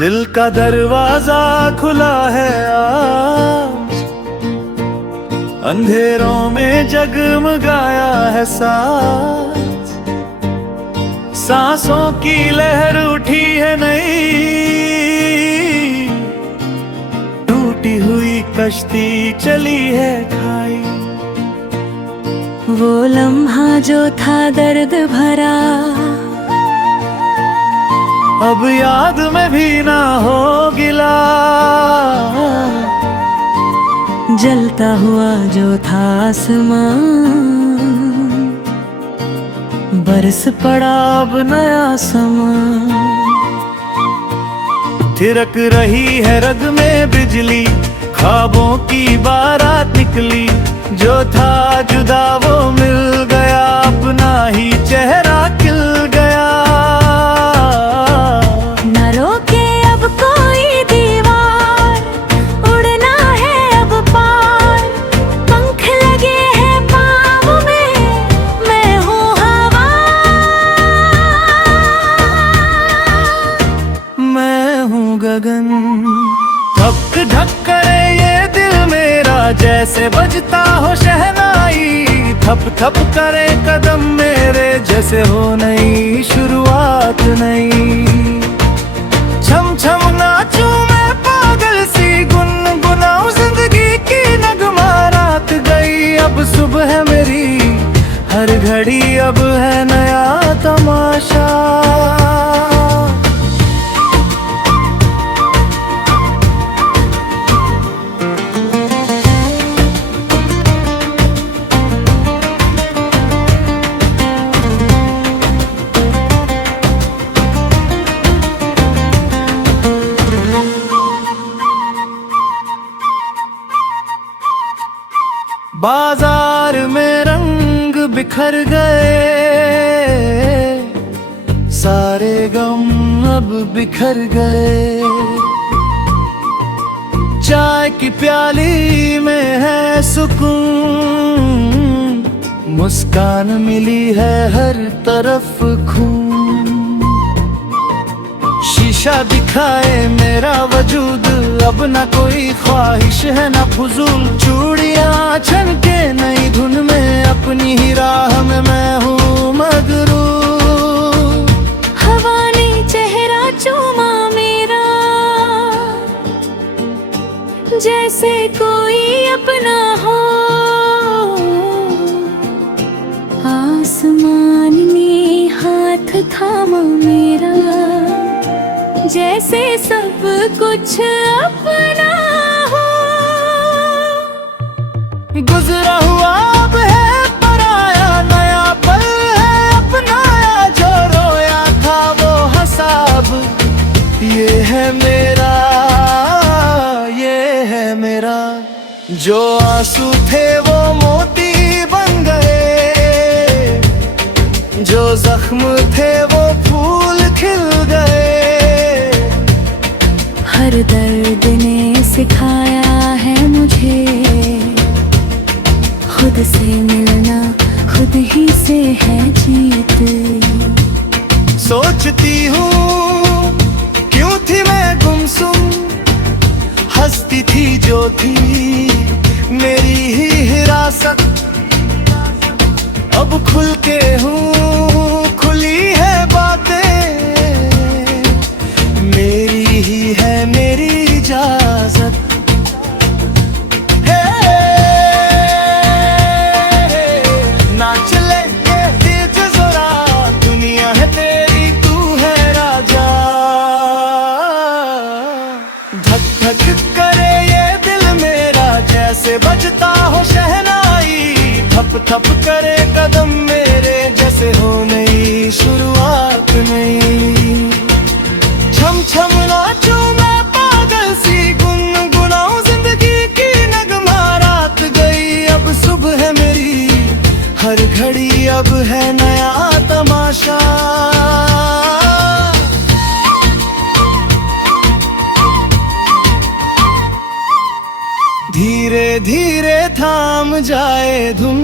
दिल का दरवाजा खुला है आज, अंधेरों में जगमगाया है साज। सांसों की लहर उठी है नई, टूटी हुई कश्ती चली है खाई। वो लम्हा जो था दर्द भरा, अब याद में भी ना हो गिला। जलता हुआ जो था आसमां, बरस पड़ा अब नया समा। थिरक रही है रग में बिजली, ख्वाबों की बारात निकली। जो था जुदा वो मिल गया, अपना ही चेहरा खिल गया। न रोके अब कोई दीवार, उड़ना है अब पार। पंख लगे हैं पाँव में, मैं हूँ हवा। मैं हूँ गगन, धक धक करे ये दिल मेरा, जैसे बजता हो शहनाई। थप थप करे कदम मेरे, जैसे हो नई शुरुआत नई। छम छम नाचूं मैं पागल सी, गुनगुनाऊं जिंदगी की नगमा। रात गई अब सुबह है मेरी, हर घड़ी अब है नया तमाशा। बाजार में रंग बिखर गए, सारे गम अब बिखर गए। चाय की प्याली में है सुकून, मुस्कान मिली है हर तरफ खून। शीशा दिखाए मेरा वजूद, अब ना कोई ख्वाहिश है ना फुजूल। चूड़ियां छनके नई धुन में, अपनी ही राह में मैं हूँ मगरूर। हवा ने चेहरा चूमा मेरा, जैसे कोई अपना हो। आसमान ने हाथ थामा मेरा, जैसे सब कुछ अपना हो। गुजरा हुआ अब है पराया, नया पल है अपनाया। जो रोया था वो हसाब, ये है मेरा, ये है मेरा। जो आंसू थे वो मोती बन गए, जो जख्म थे वो फूल खिल गए। हर दर्द ने सिखाया है मुझे, खुद से मिलना खुद ही से है जीत। सोचती हूँ क्यों थी मैं गुमसुम, हंसती थी जो थी मेरी ही हिरासत। अब खुल के हूँ, खुली है बातें, मेरी ही है मेरी इजाजत। नाच ले ये दिल जरा, दुनिया है तेरी तू है राजा। धक धक करे ये दिल मेरा, जैसे बजता हो शहनाई। थप थप करे कदम मेरे, जैसे हो नई शुरुआत नई। छम छम नाचूं मैं पागल सी, गुनगुनाऊं जिंदगी की नगमा। रात गई अब सुबह है मेरी, हर घड़ी अब है नया तमाशा। धीरे धीरे थाम जाए धुन,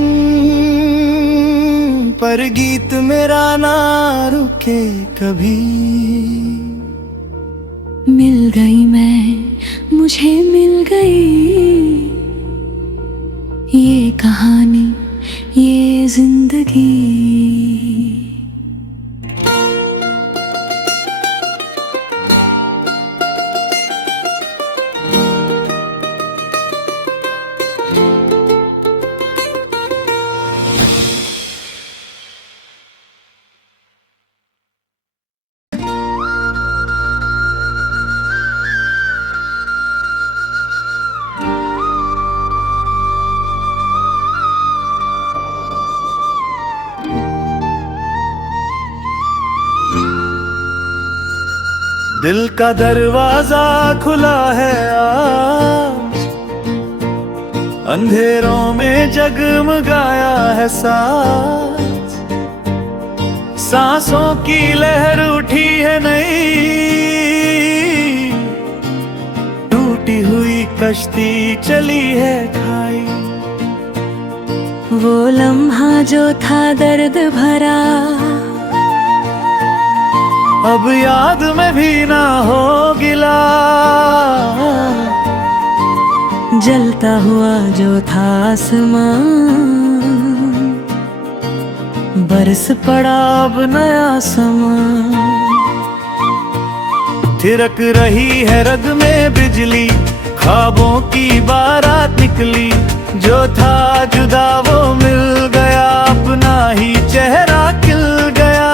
पर गीत मेरा ना रुके कभी। मिल गई मैं, मुझे मिल गई ये कहानी, ये जिंदगी। दिल का दरवाजा खुला है आज, अंधेरों में जगमगाया है साज। सांसों की लहर उठी है नई, टूटी हुई कश्ती चली है खाई। वो लम्हा जो था दर्द भरा, अब याद में भी ना हो गिला। जलता हुआ जो था आसमां, बरस पड़ा अब नया समा। थिरक रही है रग में बिजली, ख्वाबों की बारात निकली। जो था जुदा वो मिल गया, अपना ही चेहरा खिल गया।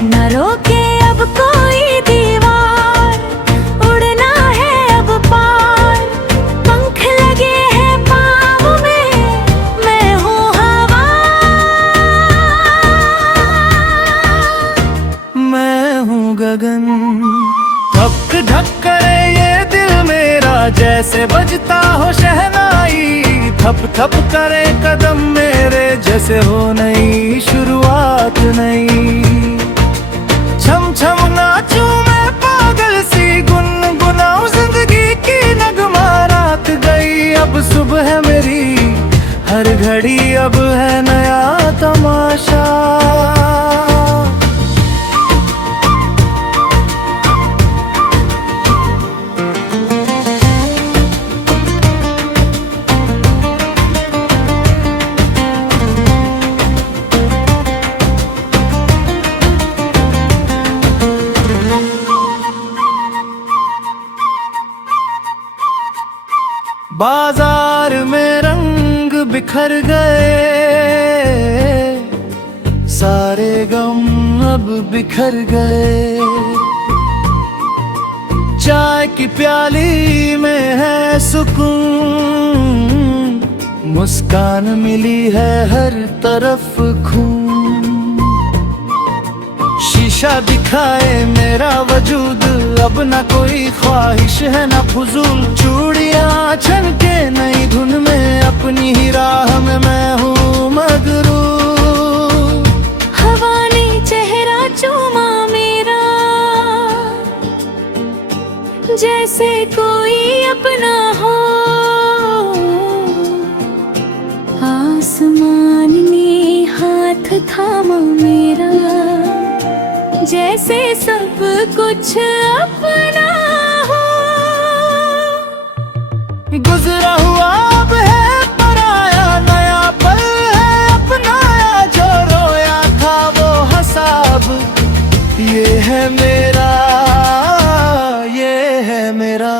न रोके अब कोई दीवार, उड़ना है अब पार। पंख लगे हैं पाँव में, मैं हूँ हवा। मैं हूँ गगन, धक धक करे ये दिल मेरा, जैसे बजता हो शहनाई। थप थप करे कदम मेरे, जैसे हो नई शुरुआत नई। छम छम नाचूं मैं पागल सी, गुनगुनाऊं जिंदगी की नगमा। रात गई अब सुबह है मेरी, हर घड़ी अब है नया तमाशा। बाजार में रंग बिखर गए, सारे गम अब बिखर गए। चाय की प्याली में है सुकून, मुस्कान मिली है हर तरफ खून। शीशा दिखाए मेरा वजूद, अब ना कोई ख्वाहिश है ना फजूल। चूड़ियां छनके नई धुन में, अपनी ही राह में मैं हूँ मगरूर। हवा ने चेहरा चूमा मेरा, जैसे कोई अपना हो। आसमान ने हाथ थामा मेरा, जैसे सब कुछ अपना हो। गुजरा हुआ अब है पराया, नया पल है अपनाया। जो रोया था वो हसाब, ये है मेरा, ये है मेरा।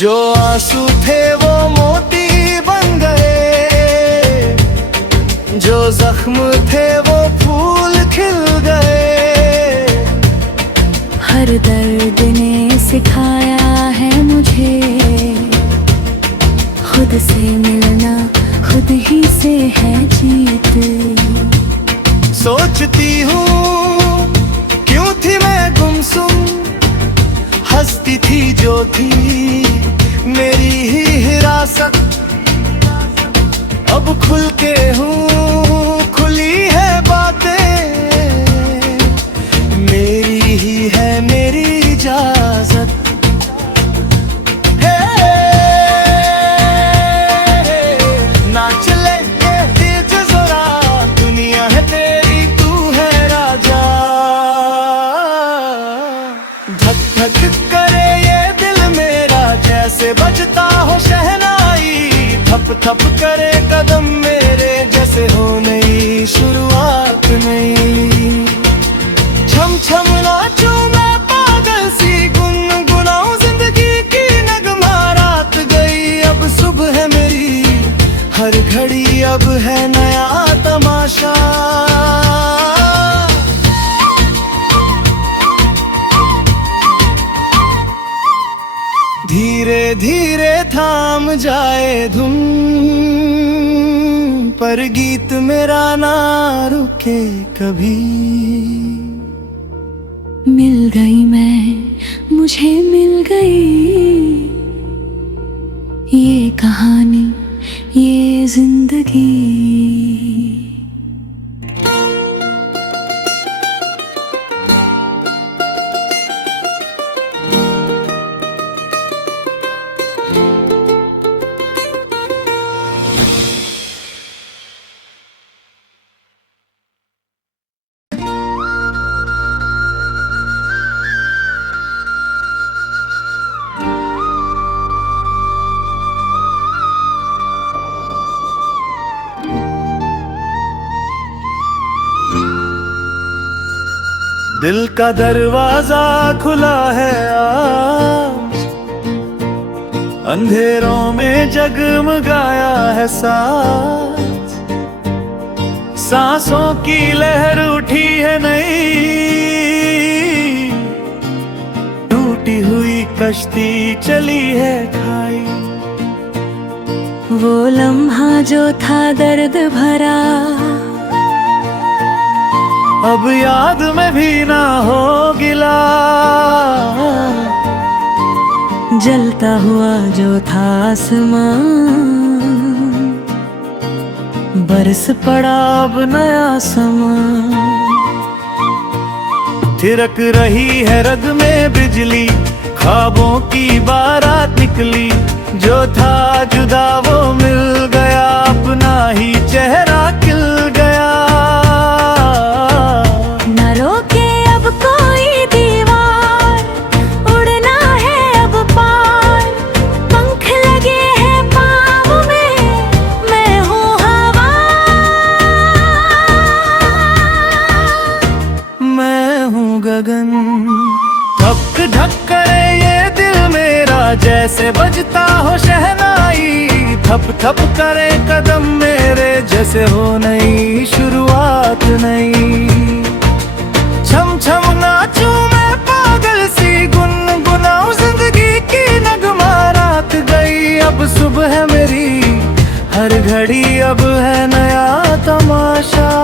जो आंसू थे वो मोती बन गए, जो जख्म थे वो फूल खिल गए। हर दर्द ने सिखाया है मुझे, खुद से मिलना खुद ही से है जीत। सोचती हूँ क्यों थी मैं गुमसुम, हंसती थी जो थी मेरी ही हिरासत। अब खुल के हूँ, खुली है बातें, मेरी ही है मेरी इजाजत। ना चले ये दिल जरा, दुनिया है तेरी, तू है राजा। थप थप करे कदम मेरे, जैसे हो नई शुरुआत नई। छम छम नाचूं मैं पागल सी, गुनगुनाऊं जिंदगी की नगमा। रात गई अब सुबह है मेरी, हर घड़ी अब है नया तमाशा। धीरे धीरे थाम जाए धुन, पर गीत मेरा ना रुके कभी। मिल गई मैं, मुझे मिल गई ये कहानी, ये जिंदगी। दिल का दरवाजा खुला है आज, अंधेरों में जगमगाया है साज। सांसों की लहर उठी है नई, टूटी हुई कश्ती चली है खाई। वो लम्हा जो था दर्द भरा, अब याद में भी ना हो गिला। जलता हुआ जो था आसमान, बरस पड़ा अब नया समा। थिरक रही है रग में बिजली, ख्वाबों की बारात निकली। जो था जुदा वो मिल गया, अपना ही चेहरा खिल गया। न रोके अब कोई दीवार, उड़ना है अब पार। पंख लगे हैं पाँव में, मैं हूँ हवा। मैं हूँ गगन, धक धक करे ये दिल मेरा, जैसे बजता हो शहनाई। थप थप करे कदम मेरे, जैसे हो नई शुरुआत नई। छम छम नाचूं मैं पागल सी, गुनगुनाऊं जिंदगी की नगमा। रात गई अब सुबह है मेरी, हर घड़ी अब है नया तमाशा।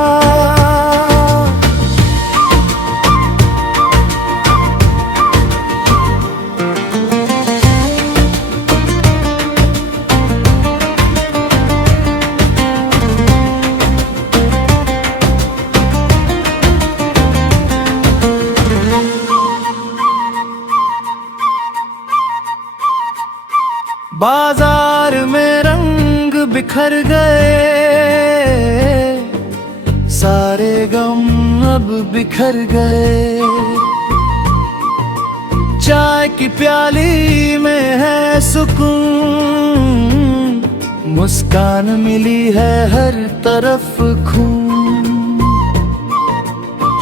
बाजार में रंग बिखर गए, सारे गम अब बिखर गए। चाय की प्याली में है सुकून, मुस्कान मिली है हर तरफ खून।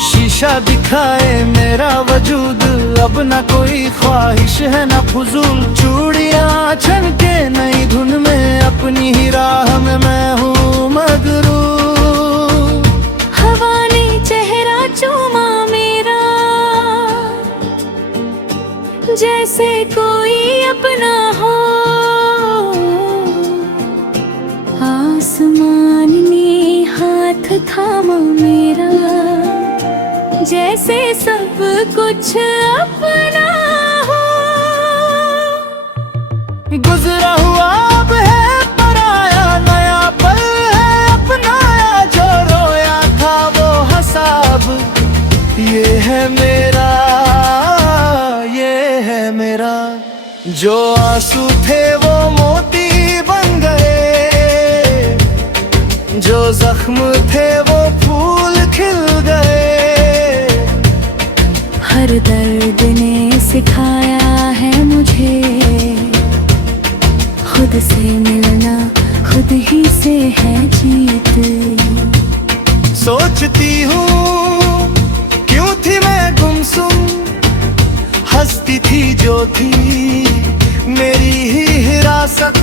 शीशा दिखाए मेरा वजूद, अब न कोई ख्वाहिश है न फुजूल। चूड़ियां छनके नई धुन में, अपनी ही राह में मैं हूँ मगरूर। हवा ने चेहरा चूमा मेरा, जैसे कोई अपना हो। आसमान ने हाथ थामा मेरा, जैसे सब कुछ अपना हो। गुजरा हुआ अब है पराया, नया पल है अपनाया। जो रोया था वो हसाब, ये है मेरा, ये है मेरा। जो आंसू थे वो मोती बन गए, जो जख्म थे वो फूल खिल गए। हर दर्द ने सिखाया है मुझे, खुद से मिलना, खुद ही से है जीत। सोचती हूँ क्यों थी मैं गुमसुम, हंसती थी जो थी मेरी ही हिरासत।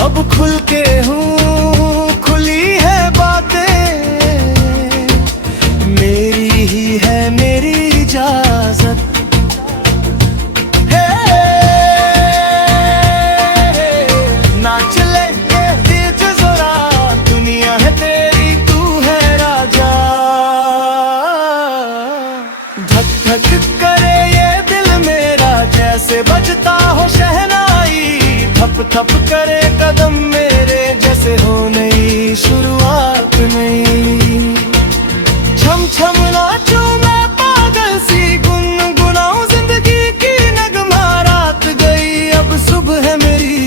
अब खुल के हूँ, खुली है बातें, मेरी ही है मेरी इजाजत। ना चले ये दिल जरा, दुनिया है तेरी, तू है राजा। धक धक करे ये दिल मेरा, जैसे बजता हो शहनाई। थप थप करे कदम मेरे, जैसे हो नई शुरुआत नई। छम छम नाचूं मैं पागल सी, गुनगुनाऊं जिंदगी की नगमा। रात गई अब सुबह है मेरी,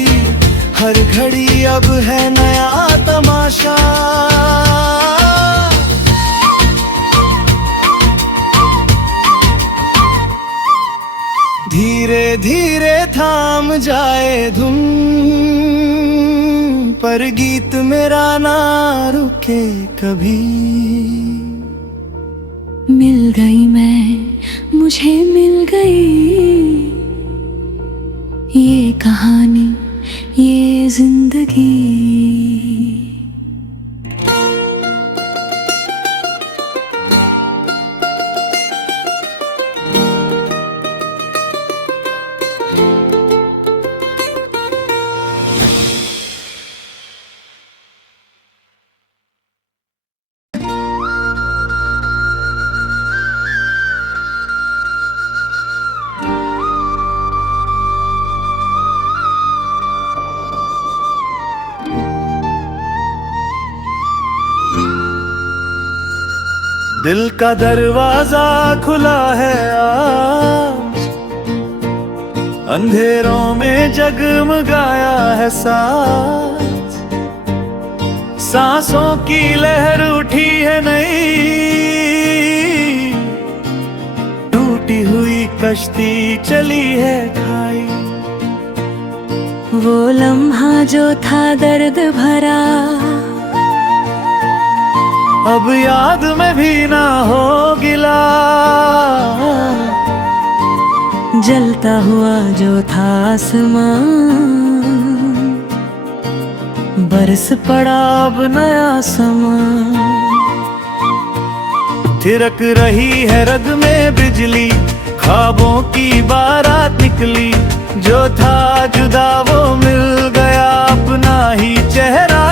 हर घड़ी अब है नया तमाशा। धीरे धीरे थाम जाए धुन, पर गीत मेरा ना रुके कभी। मिल गई मैं, मुझे मिल गई ये कहानी, ये जिंदगी। दिल का दरवाजा खुला है आज, अंधेरों में जगमगाया है साथ। सांसों की लहर उठी है नई, टूटी हुई कश्ती चली है खाई। वो लम्हा जो था दर्द भरा, अब याद में भी ना हो गिला। जलता हुआ जो था आसमां, बरस पड़ा अब नया समा। थिरक रही है रग में बिजली, ख्वाबों की बारात निकली। जो था जुदा वो मिल गया, अपना ही चेहरा